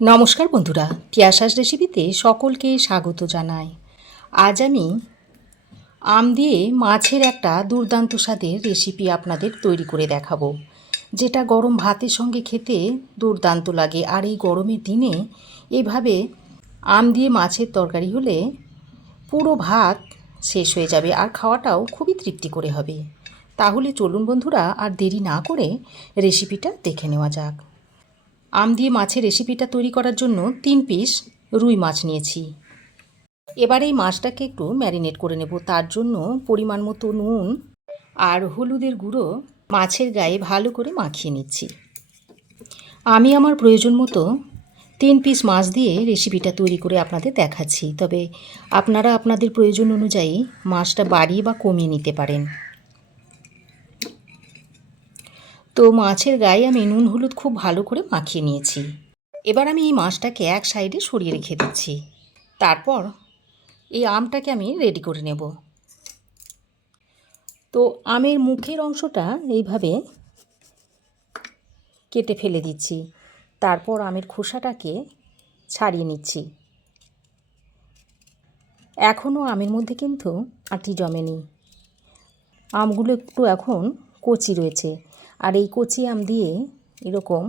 নমস্কার বন্ধুরা, তিয়াসাস রেসিপিতে সকলকে স্বাগত জানাই। আজ আমি আম দিয়ে মাছের একটা দুর্দান্ত স্বাদের রেসিপি আপনাদের তৈরি করে দেখাবো, যেটা গরম ভাতের সঙ্গে খেতে দুর্দান্ত লাগে। আর এই গরমের দিনে এইভাবে আম দিয়ে মাছের তরকারি হলে পুরো ভাত শেষ হয়ে যাবে আর খাওয়াটাও খুবই তৃপ্তি করে হবে। তাহলে চলুন বন্ধুরা, আর দেরি না করে রেসিপিটা দেখে নেওয়া যাক। আম দিয়ে মাছের রেসিপিটা তৈরি করার জন্য 3 পিস রুই মাছ নিয়েছি। এবার এই মাছটাকে একটু ম্যারিনেট করে নেব। তার জন্য পরিমাণ মতো নুন আর হলুদের গুঁড়ো মাছের গায়ে ভালো করে মাখিয়ে নিচ্ছি। আমি আমার প্রয়োজন মতো 3 পিস মাছ দিয়ে রেসিপিটা তৈরি করে আপনাদের দেখাচ্ছি, তবে আপনারা আপনাদের প্রয়োজন অনুযায়ী মাছটা বাড়িয়ে বা কমিয়ে নিতে পারেন। তো মাছের গায়ে আমি নুন হলুদ খুব ভালো করে মাখিয়ে নিয়েছি। এবার আমি এই মাছটাকে এক সাইডে সরিয়ে রেখে দিচ্ছি। তারপর এই আমটাকে আমি রেডি করে নেব। তো আমের মুখের অংশটা এইভাবে কেটে ফেলে দিচ্ছি। তারপর আমের খোসাটাকে ছাড়িয়ে নিচ্ছি। এখনও আমের মধ্যে কিন্তু আঁটি জমেনি। আমগুলো একটু এখন কচি রয়েছে। আর এই কচি আম দিয়ে এরকম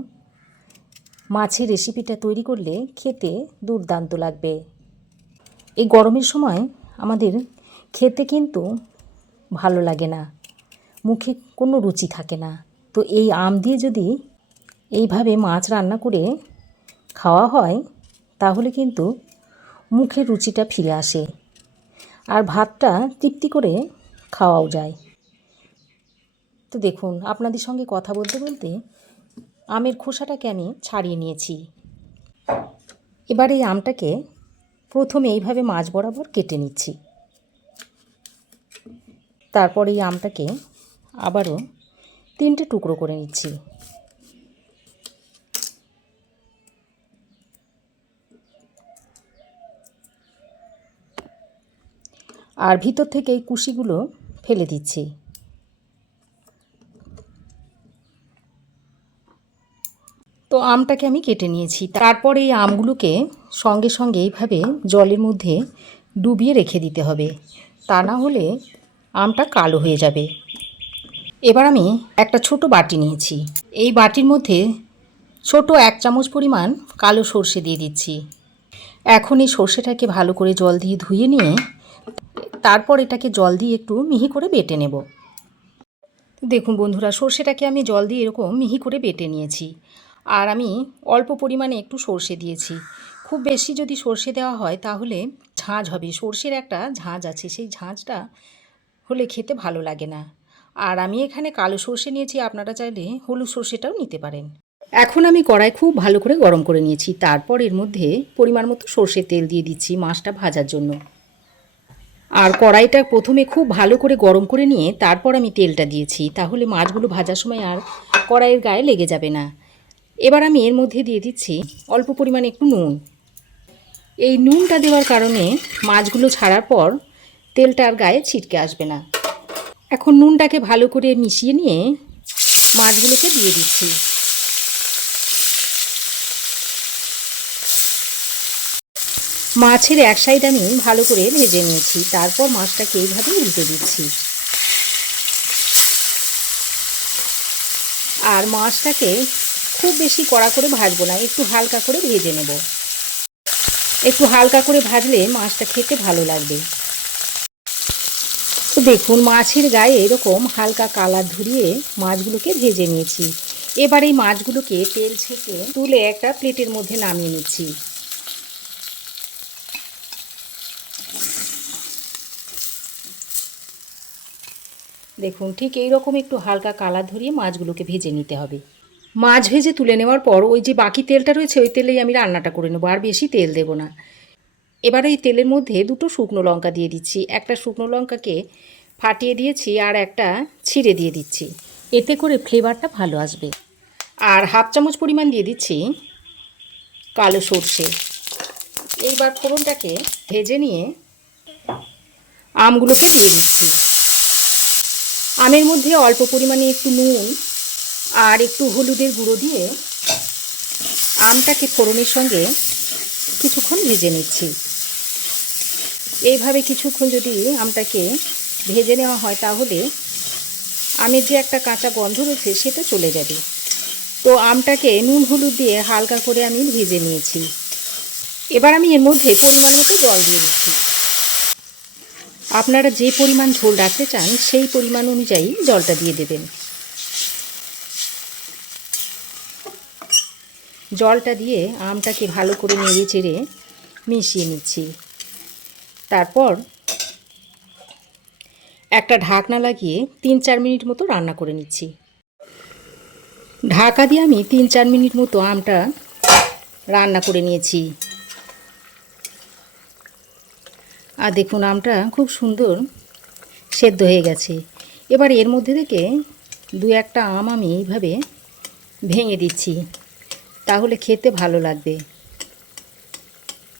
মাছের রেসিপিটা তৈরি করলে খেতে দুর্দান্ত লাগবে। এই গরমের সময় আমাদের খেতে কিন্তু ভালো লাগে না, মুখে কোনো রুচি থাকে না। তো এই আম দিয়ে যদি এইভাবে মাছ রান্না করে খাওয়া হয় তাহলে কিন্তু মুখের রুচিটা ফিরে আসে আর ভাতটা তৃপ্তি করে খাওয়াও যায়। তো দেখুন, আপনাদের সঙ্গে কথা বলতে বলতে আমের খোসাটাকে আমি ছাড়িয়ে নিয়েছি। এবার এই আমটাকে প্রথমে এইভাবে মাছ বরাবর কেটে নিচ্ছি। তারপর এই আমটাকে আবারও 3টে টুকরো করে নিচ্ছি। আর ভিতর থেকে এই কুশিগুলো ফেলে দিচ্ছি। তো আমটাকে আমি কেটে নিয়েছি। তারপর এই আমগুলোকে সঙ্গে সঙ্গে এইভাবে জলের মধ্যে ডুবিয়ে রেখে দিতে হবে, তা না হলে আমটা কালো হয়ে যাবে। এবার আমি একটা ছোট বাটি নিয়েছি। এই বাটির মধ্যে ছোট 1 চামচ পরিমাণ কালো সর্ষে দিয়ে দিচ্ছি। এখন এই সর্ষেটাকে ভালো করে জল দিয়ে ধুয়ে নিয়ে তারপর এটাকে জল দিয়ে একটু মিহি করে বেটে নেব। দেখুন বন্ধুরা, সর্ষেটাকে আমি জল দিয়ে এরকম মিহি করে বেটে নিয়েছি। আর আমি অল্প পরিমাণে একটু সর্ষে দিয়েছি। খুব বেশি যদি সর্ষে দেওয়া হয় তাহলে ঝাঁঝ হবে। সর্ষের একটা ঝাঁঝ আছে, সেই ঝাঁঝটা হলে খেতে ভালো লাগে না। আর আমি এখানে কালো সর্ষে নিয়েছি, আপনারা চাইলে হলুদ সর্ষেটাও নিতে পারেন। এখন আমি কড়াই খুব ভালো করে গরম করে নিয়েছি। তারপর এর মধ্যে পরিমাণ মতো সর্ষের তেল দিয়ে দিচ্ছি মাছটা ভাজার জন্য। আর কড়াইটা প্রথমে খুব ভালো করে গরম করে নিয়ে তারপর আমি তেলটা দিয়েছি, তাহলে মাছগুলো ভাজার সময় আর কড়াইয়ের গায়ে লেগে যাবে না। এবার আমি এর মধ্যে দিয়ে দিচ্ছি অল্প পরিমাণে একটু নুন। এই নুনটা দেওয়ার কারণে মাছগুলো ছাড়ার পর তেলটা আর গায়ে ছিটকে আসবে না। এখন নুনটাকে ভালো করে মিশিয়ে নিয়ে মাছগুলোকে দিয়ে দিচ্ছি। মাছের এক সাইড আমি ভালো করে ভেজে নিয়েছি। তারপর মাছটাকে এইভাবে উল্টে দিচ্ছি। আর মাছটাকে খুব বেশি কড়া করে ভাজবো না, একটু হালকা করে ভেজে নেব। একটু হালকা করে ভাজলে মাছটা খেতে ভালো লাগবে। তো দেখুন, মাছের গায়ে এরকম হালকা কালার ধরিয়ে মাছগুলোকে ভেজে নিয়েছি। এবার এই মাছগুলোকে তেল ছেঁকে তুলে একটা প্লেটের মধ্যে নামিয়ে নিচ্ছি। দেখুন, ঠিক এই রকম একটু হালকা কালার ধরিয়ে মাছগুলোকে ভেজে নিতে হবে। মাছ ভেজে তুলে নেওয়ার পর ওই যে বাকি তেলটা রয়েছে ওই তেলেই আমি রান্নাটা করে নেবো, আর বেশি তেল দেব না। এবার এই তেলের মধ্যে 2টো শুকনো লঙ্কা দিয়ে দিচ্ছি। একটা শুকনো লঙ্কাকে ফাটিয়ে দিয়েছি আর একটা ছিঁড়ে দিয়ে দিচ্ছি, এতে করে ফ্লেভারটা ভালো আসবে। আর 1/2 চামচ পরিমাণ দিয়ে দিচ্ছি কালো সর্ষে। এইবার ফোড়নটাকে ভেজে নিয়ে আমগুলোকে দিয়ে দিচ্ছি। আমের মধ্যে অল্প পরিমাণে একটু নুন আর একটু হলুদের গুঁড়ো দিয়ে আমটাকে ফোড়নের সঙ্গে কিছুক্ষণ ভেজে নিচ্ছি। এইভাবে কিছুক্ষণ যদি আমটাকে ভেজে নেওয়া হয় তাহলে আমের যে একটা কাঁচা গন্ধ রয়েছে সেটা চলে যাবে। তো আমটাকে নুন হলুদ দিয়ে হালকা করে আমি ভেজে নিয়েছি। এবার আমি এর মধ্যে পরিমাণ মতো জল দিয়ে দিচ্ছি। আপনারা যে পরিমাণ ঝোল রাখতে চান সেই পরিমাণ অনুযায়ী জলটা দিয়ে দেবেন। জলটা দিয়ে আমটাকে ভালো করে নেড়ে চেড়ে মিশিয়ে নিচ্ছি। তারপর একটা ঢাকনা লাগিয়ে 3-4 মিনিট মতো রান্না করে নিচ্ছি। ঢাকা দিয়ে আমি 3-4 মিনিট মতো আমটা রান্না করে নিয়েছি। আর দেখুন আমটা খুব সুন্দর সেদ্ধ হয়ে গেছে। এবার এর মধ্যে থেকে 2-1টা আম আমি এইভাবে ভেঙে দিচ্ছি, তাহলে খেতে ভালো লাগবে।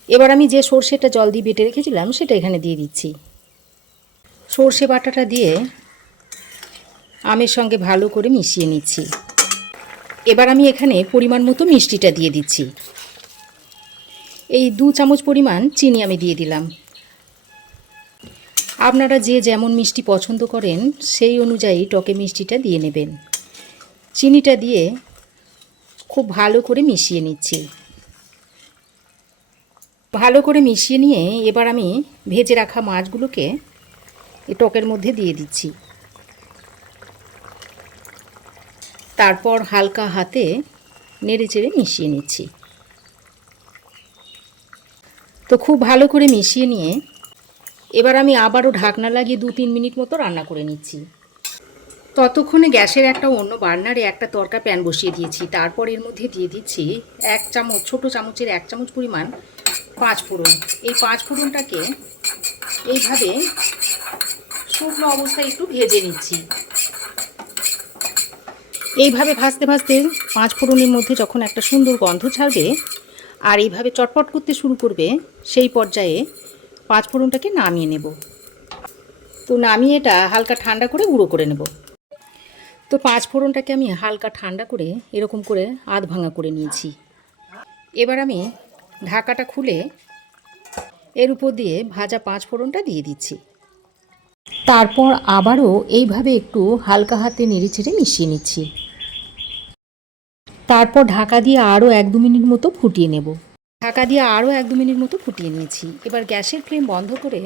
এবার আমি যে সর্ষেটা জল দিয়ে বেটে রেখেছিলাম সেটা এখানে দিয়ে দিচ্ছি। সর্ষে বাটাটা দিয়ে আমের সঙ্গে ভালো করে মিশিয়ে নিচ্ছি। এবার আমি এখানে পরিমাণ মতো মিষ্টিটা দিয়ে দিচ্ছি। এই 2 চামচ পরিমাণ চিনি আমি দিয়ে দিলাম। আপনারা যে যেমন মিষ্টি পছন্দ করেন সেই অনুযায়ী টকে মিষ্টিটা দিয়ে নেবেন। চিনিটা দিয়ে খুব ভালো করে মিশিয়ে নিচ্ছি। ভালো করে মিশিয়ে নিয়ে এবার আমি ভেজে রাখা মাছগুলোকে এই টকের মধ্যে দিয়ে দিচ্ছি। তারপর হালকা হাতে নেড়ে চেড়ে মিশিয়ে নিচ্ছি। তো খুব ভালো করে মিশিয়ে নিয়ে এবার আমি আবারও ঢাকনা লাগিয়ে 2-3 মিনিট মতো রান্না করে নিচ্ছি। ততক্ষণে গ্যাসের একটা অন্য বার্নারে একটা তরকা প্যান বসিয়ে দিয়েছি। তারপর এর মধ্যে দিয়ে দিচ্ছি 1 চামচ, ছোটো চামচের 1 চামচ পরিমাণ 5 ফোড়ন। এই 5 ফোড়নটাকে এইভাবে শুকনো অবস্থায় একটু ভেজে নিচ্ছি। এইভাবে ভাজতে ভাজতে 5 ফোড়নের মধ্যে যখন একটা সুন্দর গন্ধ ছাড়বে আর এইভাবে চটপট করতে শুরু করবে, সেই পর্যায়ে 5 ফোড়নটাকে নামিয়ে নেব। তো নামিয়ে এটা হালকা ঠান্ডা করে গুঁড়ো করে নেব। তো 5 ফোড়নটাকে আমি হালকা ঠান্ডা করে এরকম করে আধ ভাঙা করে নিয়েছি। এবার আমি ঢাকাটা খুলে এর উপর দিয়ে ভাজা 5 ফোড়নটা দিয়ে দিচ্ছি। তারপর আবারও এইভাবে একটু হালকা হাতে নেড়েচেড়ে মিশিয়ে নিচ্ছি। তারপর ঢাকা দিয়ে আরও 1-2 মিনিট মতো ফুটিয়ে নেব। ঢাকা দিয়ে আরও 1-2 মিনিট মতো ফুটিয়ে নিয়েছি। এবার গ্যাসের ফ্লেম বন্ধ করে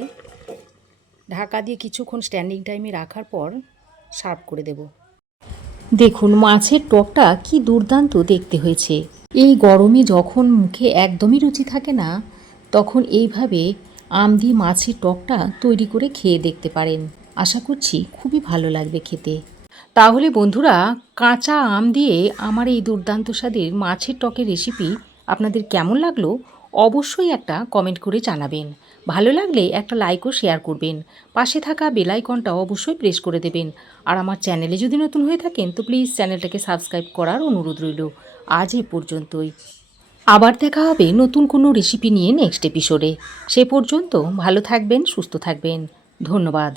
ঢাকা দিয়ে কিছুক্ষণ স্ট্যান্ডিং টাইমে রাখার পর সার্ভ করে দেব। দেখুন মাছের টকটা কি দুর্দান্ত দেখতে হয়েছে। এই গরমে যখন মুখে একদমই রুচি থাকে না তখন এইভাবে আম দিয়ে মাছের টকটা তৈরি করে খেয়ে দেখতে পারেন। আশা করছি খুবই ভালো লাগবে খেতে। তাহলে বন্ধুরা, কাঁচা আম দিয়ে আমার এই দুর্দান্ত স্বাদের মাছের টকের রেসিপি আপনাদের কেমন লাগলো অবশ্যই একটা কমেন্ট করে জানাবেন। ভালো লাগলে একটা লাইক ও শেয়ার করবেন। পাশে থাকা বেল আইকনটা অবশ্যই প্রেস করে দেবেন। আর আমার চ্যানেলে যদি নতুন হয়ে থাকেন তো প্লিজ চ্যানেলটাকে সাবস্ক্রাইব করার অনুরোধ রইল। আজ এ পর্যন্তই। আবার দেখা হবে নতুন কোনো রেসিপি নিয়ে নেক্সট এপিসোডে। সে পর্যন্ত ভালো থাকবেন, সুস্থ থাকবেন। ধন্যবাদ।